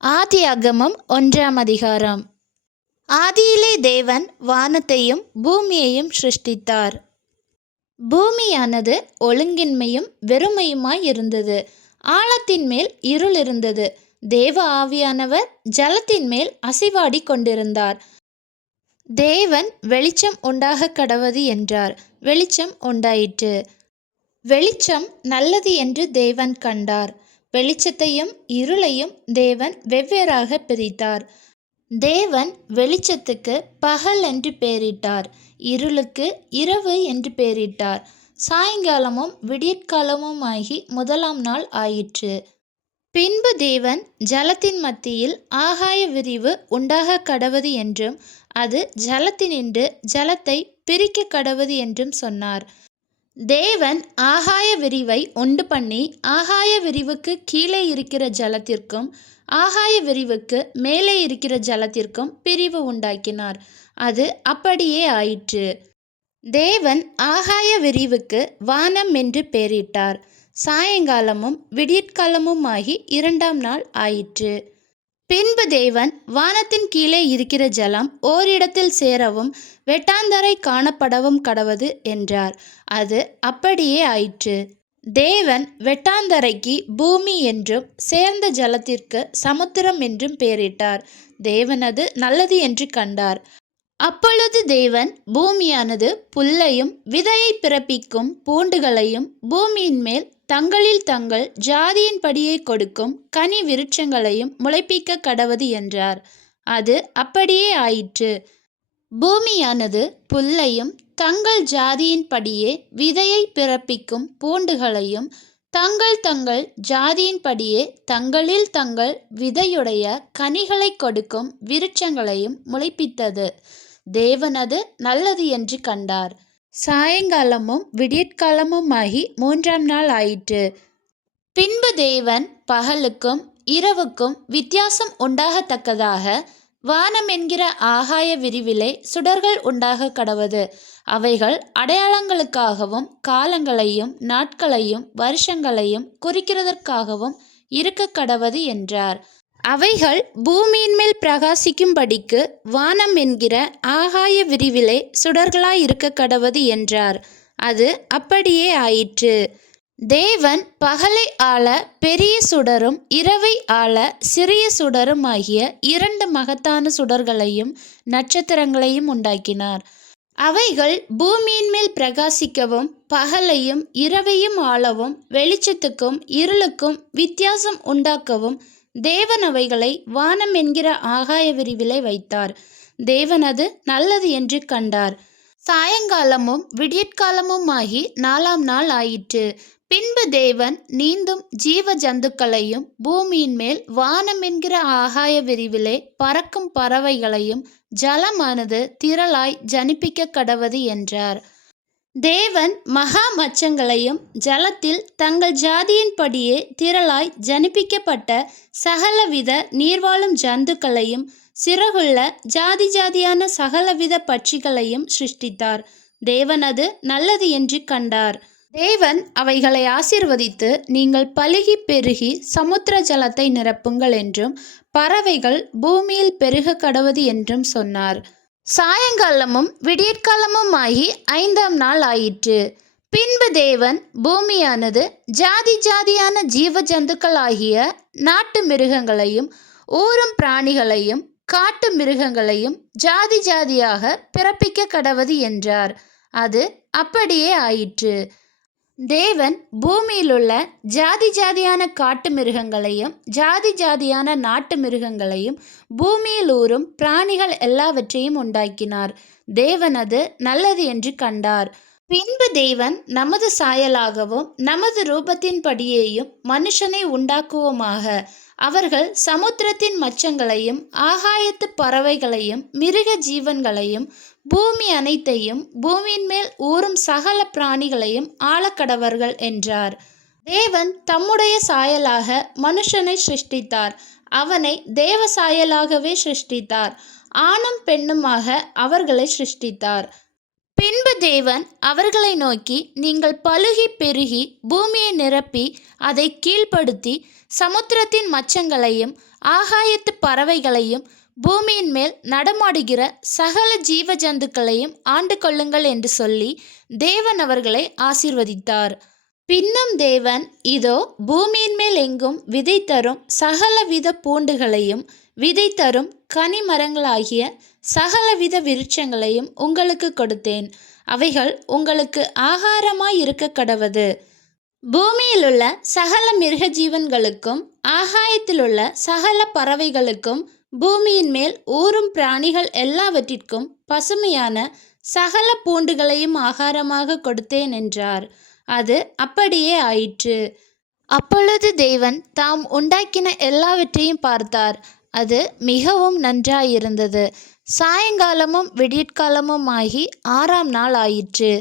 ஆதியாகமம் 1ஆம் அதிகாரம். ஆதியிலே தேவன் வானத்தையும் பூமியையும் சிருஷ்டித்தார். பூமியானது ஒழுங்கின்மையும் வெறுமையுமாய் இருந்தது. ஆழத்தின் மேல் இருள் இருந்தது. தேவ ஆவியானவர் ஜலத்தின் மேல் அசைவாடி கொண்டிருந்தார். தேவன் வெளிச்சம் உண்டாகக் கடவது என்றார். வெளிச்சம் உண்டாயிற்று. வெளிச்சம் நல்லது என்று தேவன் கண்டார். வெளிச்சத்தையும் இருளையும் தேவன் வெவ்வேறாக பிரித்தார். தேவன் வெளிச்சத்துக்கு பகல் என்று பெயரிட்டார், இருளுக்கு இரவு என்று பெயரிட்டார். சாயங்காலமும் விடியற்காலமுமாகி முதலாம் நாள் ஆயிற்று. பின்பு தேவன் ஜலத்தின் மத்தியில் ஆகாய விரிவு உண்டாகக் கடவது என்றும் அது ஜலத்தினின்று ஜலத்தை பிரிக்க கடவது என்றும் சொன்னார். தேவன் ஆகாய விரிவை உண்டு பண்ணி ஆகாய விரிவுக்கு கீழே இருக்கிற ஜலத்திற்கும் ஆகாய விரிவுக்கு மேலே இருக்கிற ஜலத்திற்கும் பிரிவு உண்டாக்கினார். அது அப்படியே ஆயிற்று. தேவன் ஆகாய விரிவுக்கு வானம் என்று பெயரிட்டார். சாயங்காலமும் விடியற்காலமுமாகி இரண்டாம் நாள் ஆயிற்று. பின்பு தேவன் வானத்தின் கீழே இருக்கிற ஜலம் ஓரிடத்தில் சேரவும் வெட்டாந்தரை காணப்படவும் கடவது என்றார். அது அப்படியே ஆயிற்று. தேவன் வெட்டாந்தரைக்கு பூமி என்றும் சேர்ந்த ஜலத்திற்கு சமுத்திரம் என்றும் பெயரிட்டார். தேவன் அது நல்லது என்று கண்டார். அப்பொழுது தேவன் பூமியானது புல்லையும் விதையை பிறப்பிக்கும் பூண்டுகளையும் பூமியின் மேல் தங்களில் தங்கள் ஜாதியின்படியே கொடுக்கும் கனி விருட்சங்களையும் முளைப்பிக்க கடவது என்றார். அது அப்படியே ஆயிற்று. பூமியானது புல்லையும் தங்கள் ஜாதியின்படியே விதையை பிறப்பிக்கும் பூண்டுகளையும் தங்கள் தங்கள் ஜாதியின்படியே தங்களில் தங்கள் விதையுடைய கனிகளை கொடுக்கும் விருட்சங்களையும் முளைப்பித்தது. தேவன் அது நல்லது என்று கண்டார். சாயங்காலமும் விடியற்காலமுமாகி மூன்றாம் நாள் ஆயிற்று. பின்பு தேவன் பகலுக்கும் இரவுக்கும் வித்தியாசம் உண்டாகத்தக்கதாக வானம் என்கிற ஆகாய விரிவிலே சுடர்கள் உண்டாக கடவது. அவைகள் அடையாளங்களுக்காகவும் காலங்களையும் நாட்களையும் வருஷங்களையும் குறிக்கிறதற்காகவும் இருக்க கடவது என்றார். அவைகள் பூமியின் மேல் பிரகாசிக்கும்படிக்கு வானம் என்கிற ஆகாய விரிவிலே சுடர்களாய் இருக்க கடவது என்றார். அது அப்படியே ஆயிற்று. தேவன் பகலை ஆள பெரிய சுடரும் இரவை ஆள சிறிய சுடரும் ஆகிய இரண்டு மகத்தான சுடர்களையும் நட்சத்திரங்களையும் உண்டாக்கினார். அவைகள் பூமியின் மேல் பிரகாசிக்கவும் பகலையும் இரவையும் ஆளவும் வெளிச்சத்துக்கும் இருளுக்கும் வித்தியாசம் உண்டாக்கவும் தேவன் அவைகளை வானம் என்கிற ஆகாய விரிவிலே வைத்தார். தேவன் அது நல்லது என்று கண்டார். சாயங்காலமும் விடியற்காலமுமாகி நாலாம் நாள் ஆயிற்று. பின்பு தேவன் நீந்தும் ஜீவ ஜந்துக்களையும் பூமியின் மேல் வானம் என்கிற ஆகாய விரிவிலே பறக்கும் பறவைகளையும் ஜலமானது திரளாய் ஜனிப்பிக்க கடவது என்றார். தேவன் மகா மச்சங்களையும் ஜலத்தில் தங்கள் ஜாதியின்படியே திரளாய் ஜனிப்பிக்கப்பட்ட சகலவித நீர்வாழும் ஜந்துக்களையும் சிறகுள்ள ஜாதி ஜாதியான சகலவித பட்சிகளையும் சிருஷ்டித்தார். தேவன் அது நல்லது என்று கண்டார். தேவன் அவைகளை ஆசீர்வதித்து, நீங்கள் பலுகி பெருகி சமுத்திர ஜலத்தை நிரப்புங்கள் என்றும் பறவைகள் பூமியில் பெருக கடவது என்றும் சொன்னார். சாயங்காலமும் விடியற்காலமுமாகி ஐந்தாம் நாள் ஆயிற்று. பின்பு தேவன் பூமியானது ஜாதி ஜாதியான ஜீவ ஜந்துக்களாகிய நாட்டு மிருகங்களையும் ஊரும் பிராணிகளையும் காட்டு மிருகங்களையும் ஜாதி ஜாதியாக பிறப்பிக்க கடவது என்றார். அது அப்படியே ஆயிற்று. தேவன் பூமியிலுள்ள ஜாதி ஜாதியான காட்டு மிருகங்களையும் ஜாதி ஜாதியான நாட்டு மிருகங்களையும் பூமியில் ஊறும் பிராணிகள் எல்லாவற்றையும் உண்டாக்கினார். தேவன் அது நல்லது என்று கண்டார். பின்பு தேவன் நமது சாயலாகவும் நமது ரூபத்தின்படியேயும் மனுஷனை உண்டாக்குவோமாக. அவர்கள் சமுத்திரத்தின் மச்சங்களையும் ஆகாயத்து பறவைகளையும் மிருக ஜீவன்களையும் பூமி அனைத்தையும் பூமியின் மேல் ஊறும் சகல பிராணிகளையும் ஆளக்கடவர்கள் என்றார். தேவன் தம்முடைய சாயலாக மனுஷனை சிருஷ்டித்தார். அவனை தேவ சாயலாகவே சிருஷ்டித்தார். ஆணும் பெண்ணுமாக அவர்களை சிருஷ்டித்தார். பின்பு தேவன் அவர்களை நோக்கி, நீங்கள் பலுகி பெருகி பூமியை நிரப்பி அதை கீழ்ப்படுத்தி சமுத்திரத்தின் மச்சங்களையும் ஆகாயத்து பறவைகளையும் பூமியின் மேல் நடமாடுகிற சகல ஜீவ ஜந்துக்களையும் ஆண்டு கொள்ளுங்கள் என்று சொல்லி தேவன் அவர்களை ஆசீர்வதித்தார். பின்னும் தேவன், இதோ பூமியின் மேல் எங்கும் விதை தரும் சகலவித பூண்டுகளையும் விதை தரும் கனிமரங்களாகிய சகலவித விருட்சங்களையும் உங்களுக்கு கொடுத்தேன். அவைகள் உங்களுக்கு ஆகாரமாய் இருக்க கடவது. பூமியிலுள்ள சகல மிருக ஜீவன்களுக்கும் ஆகாயத்திலுள்ள சகல பறவைகளுக்கும் பூமியின் மேல் ஊறும் பிராணிகள் எல்லாவற்றிற்கும் பசுமையான சகல பூண்டுகளையும் ஆகாரமாக கொடுத்தேன் என்றார். அது அப்படியே ஆயிற்று. அப்பொழுது தேவன் தாம் உண்டாக்கின எல்லாவற்றையும் பார்த்தார். அது மிகவும் நன்றாயிருந்தது. சாயங்காலமும் விடியற்காலமும் ஆகி 6ஆம் நாள் ஆயிற்று.